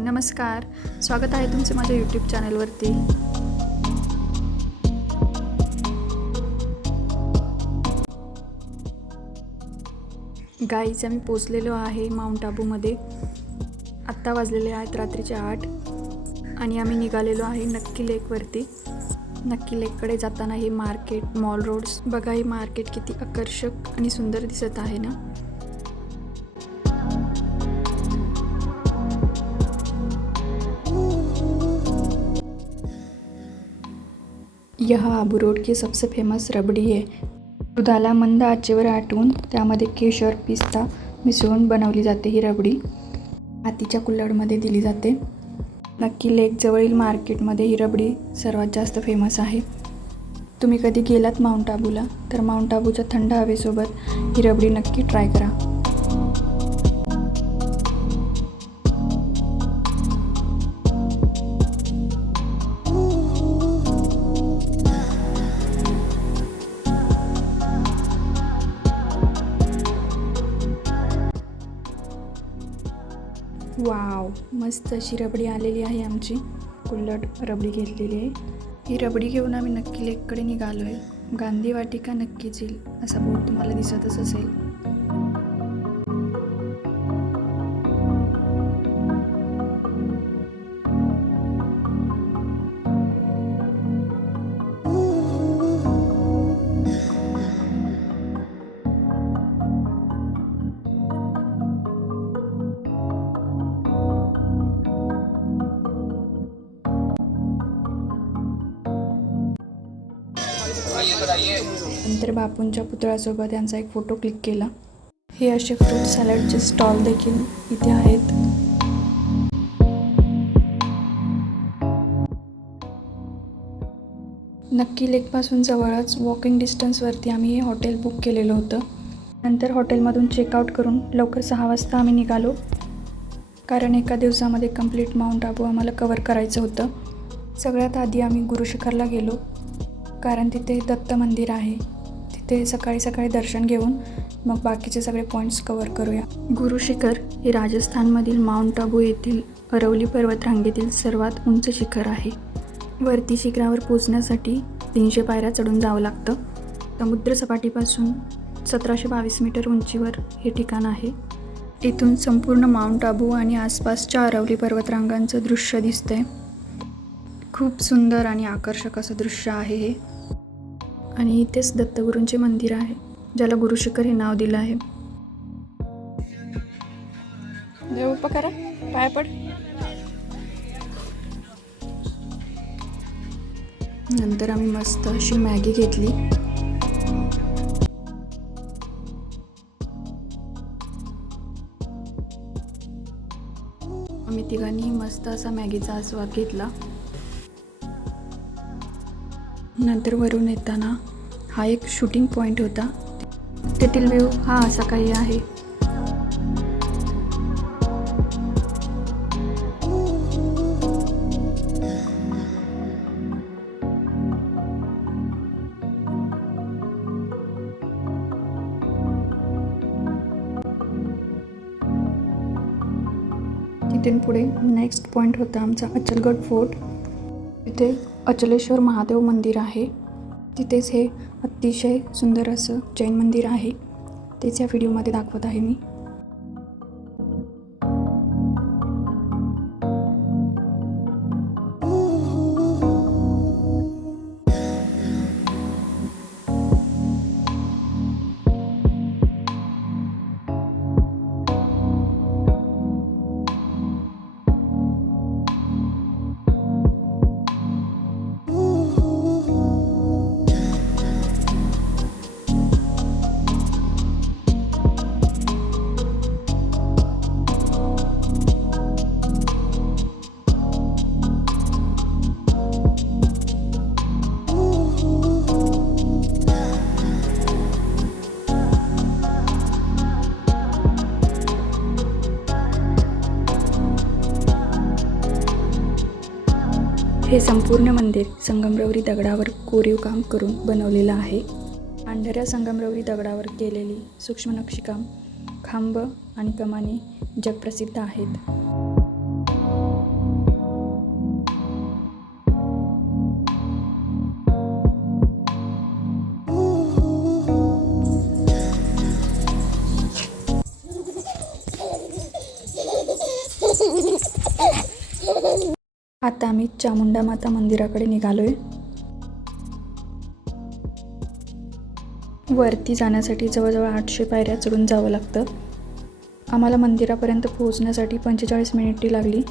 नमस्कार. स्वागत आहे तुमचे माझ्या यूट्यूब चॅनलवरती. गाईज आम्ही पोचलेलो आहे माउंट आबूमध्ये. आत्ता वाजलेले आहेत रात्रीचे 8 आणि आम्ही निघालेलो आहे नक्की लेकवरती. नक्की लेककडे जाताना हे मार्केट, मॉल रोड्स बघा. हे मार्केट किती आकर्षक आणि सुंदर दिसत आहे ना. यह आबू रोड की सबसे फेमस रबडी है. दुधाला मंद आचेवर आटवून त्यामध्ये केशर, पिस्ता मिसळून बनवली जाते ही रबडी. मातीच्या कुल्हडमध्ये दिली जाते. नक्की लेक जवळील मार्केटमध्ये ही रबडी सर्वात जास्त फेमस आहे. तुम्ही कधी गेलात माउंट आबूला तर माउंट आबूच्या थंड हवेसोबत ही रबडी नक्की ट्राय करा. वाव, मस्त अशी रबडी आलेली आहे. आमची कुल्हड रबडी घेतलेली आहे. ही रबडी घेऊन आम्ही नक्की लेककडे निघालो आहे. गांधी वाटिका नक्कीच येईल असा बोर्ड तुम्हाला दिसतच असेल. नंतर बापूंच्या पुतळ्यासोबत यांचा एक फोटो क्लिक केला. हे असे फ्रूट सॅलडचे स्टॉल देखील इथे आहेत. नक्की लेकपासून जवळच वॉकिंग डिस्टन्सवरती आम्ही हे हॉटेल बुक केलेलं होतं. नंतर हॉटेलमधून चेकआउट करून लवकर 6 वाजता आम्ही निघालो, कारण एका दिवसामध्ये कंप्लीट माउंट आबू आम्हाला कवर करायचं होतं. सगळ्यात आधी आम्ही गुरुशिखरला गेलो, कारण तिथे दत्त मंदिर आहे. तिथे सकाळी सकाळी दर्शन घेऊन मग बाकीचे सगळे पॉईंट्स कवर करूया. गुरुशिखर हे राजस्थानमधील माउंट आबू येथील अरवली पर्वतरांगेतील सर्वात उंच शिखर आहे. वरती शिखरावर पोहोचण्यासाठी 300 पायऱ्या चढून जावं लागतं. समुद्रसपाटीपासून 1722 मीटर उंचीवर हे ठिकाण आहे. इथून संपूर्ण माउंट आबू आणि आसपासच्या अरवली पर्वतरांगांचं दृश्य दिसतंय. खूप सुंदर आणि आकर्षक असं दृश्य आहे हे. आणि इथेच दत्तगुरूंचे मंदिर आहे, ज्याला गुरुशिखर हे नाव दिलं आहे. देव करा, पाय पड. नंतर आम्ही मस्त अशी मॅगी घेतली. आम्ही तिघांनी मस्त असा मॅगीचा आस्वाद घेतला. नंतर वरून येताना हा एक शूटिंग पॉईंट होता. तेथील व्ह्यू हा असा काही आहे. तिथून पुढे नेक्स्ट पॉईंट होता आमचा अचलगड फोर्ट. तिथे अचलेश्वर महादेव मंदिर आहे. तिथेच हे अतिशय सुंदर असं जैन मंदिर आहे. तेच या व्हिडिओमध्ये दाखवत आहे मी. हे संपूर्ण मंदिर संगमरवरी दगडावर कोरीव काम करून बनवलेलं आहे. पांढऱ्या संगमरवरी दगडावर केलेली सूक्ष्म नक्षीकाम, खांब आणि कमानी जगप्रसिद्ध आहेत. आता आम्ही चामुंडा माता मंदिराकडे निघालोय. वरती जाण्यासाठी जवळजवळ 800 पायऱ्या चढून जावं लागतं. आम्हाला मंदिरापर्यंत पोहोचण्यासाठी 45 मिनिटे लागली.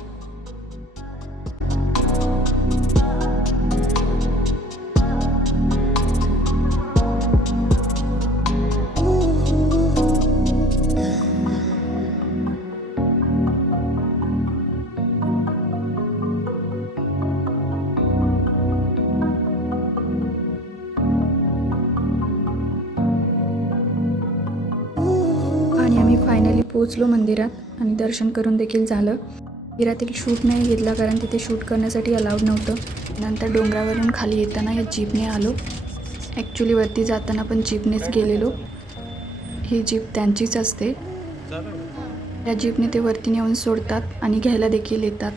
आणि आम्ही फायनली पोहोचलो मंदिरात आणि दर्शन करून देखील झालं. मंदिरातील शूट नाही घेतला कारण तिथे शूट करण्यासाठी अलाउड नव्हतं. नंतर डोंगरावरून खाली येताना या जीपने आलो. ॲक्च्युली वरती जाताना पण जीपनेच गेलेलो. ही जीप त्यांचीच असते. या जीपने ते वरती नेऊन सोडतात आणि घ्यायला देखील येतात.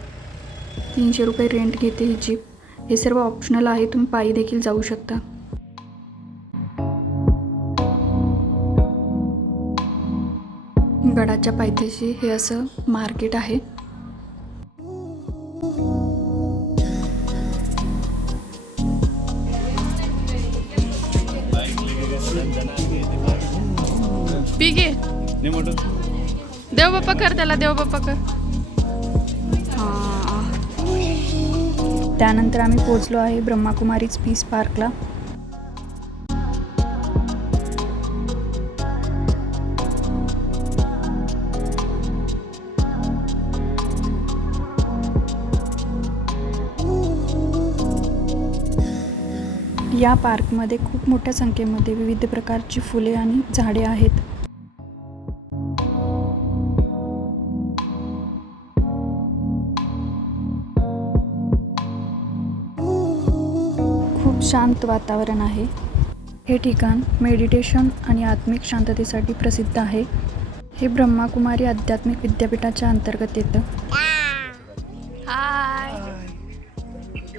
300 रुपये रेंट घेते ही जीप. हे सर्व ऑप्शनल आहे, तुम्ही पायी देखील जाऊ शकता. गडाच्या पायथ्याशी हे असं मार्केट आहे. पिगे देव बाप्पा कर, त्याला देव बाप्पा कर. त्यानंतर आम्ही पोहोचलो आहे ब्रह्माकुमारीज पीस पार्कला. या पार्कमध्ये खूप मोठ्या संख्येमध्ये विविध प्रकारची फुले आणि झाडे आहेत. खूप शांत वातावरण आहे. हे ठिकाण मेडिटेशन आणि आत्मिक शांततेसाठी प्रसिद्ध आहे. हे ब्रह्माकुमारी आध्यात्मिक विद्यापीठाच्या अंतर्गत येतं. हाय,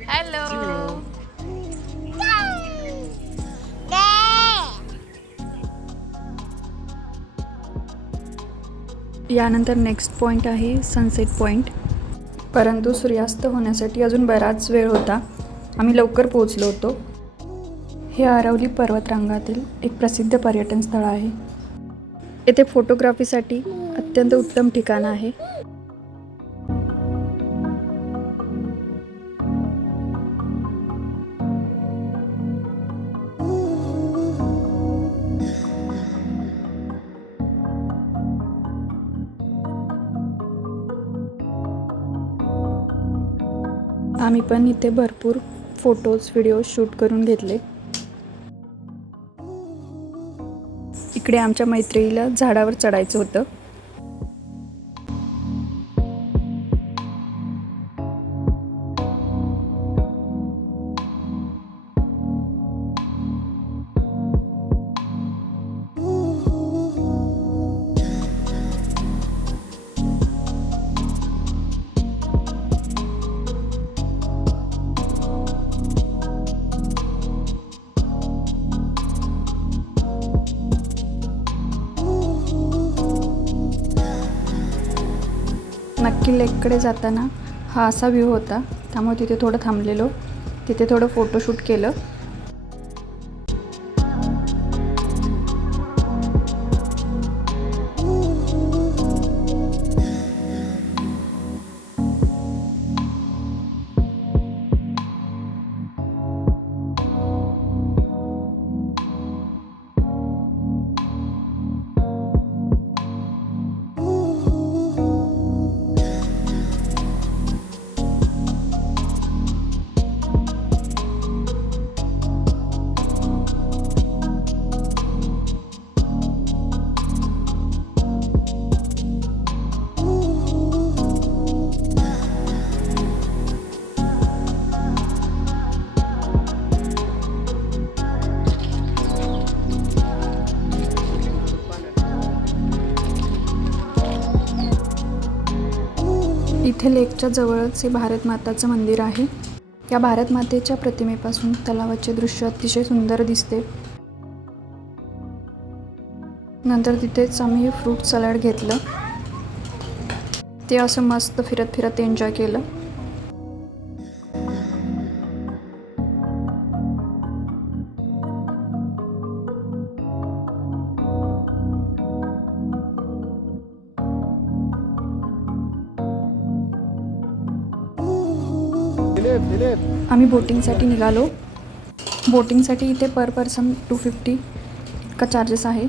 हॅलो. यानंतर नेक्स्ट पॉईंट आहे सनसेट पॉईंट. परंतु सूर्यास्त होण्यासाठी अजून बराच वेळ होता. आम्ही लवकर पोहोचलो होतो. हे अरवली पर्वतरांगातील एक प्रसिद्ध पर्यटन स्थळ आहे. येथे फोटोग्राफीसाठी अत्यंत उत्तम ठिकाण आहे. आम्ही पण इथे भरपूर फोटोज व्हिडिओ शूट करून घेतले. इकडे आमच्या मैत्रिणीला झाडावर चढायचं होतं. नक्की लेककडे जाताना हा असा व्ह्यू होता, त्यामुळे तिथे थोडं थांबलेलो. तिथे थोडं फोटोशूट केलं. इथे लेकच्या जवळच हे भारत माताचं मंदिर आहे. या भारत मातेच्या प्रतिमेपासून तलावाचे दृश्य अतिशय सुंदर दिसते. नंतर तिथेच आम्ही फ्रूट सलाड घेतलं. ते असं मस्त फिरत फिरत एन्जॉय केलं. आम्ही बोटिंगसाठी निघालो. बोटिंगसाठी इथे पर पर्सन 250 इतका चार्जेस आहे.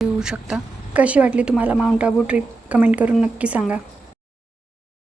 येऊ शकता. कशी वाटली तुम्हाला माउंट आबू ट्रिप कमेंट करून नक्की सांगा.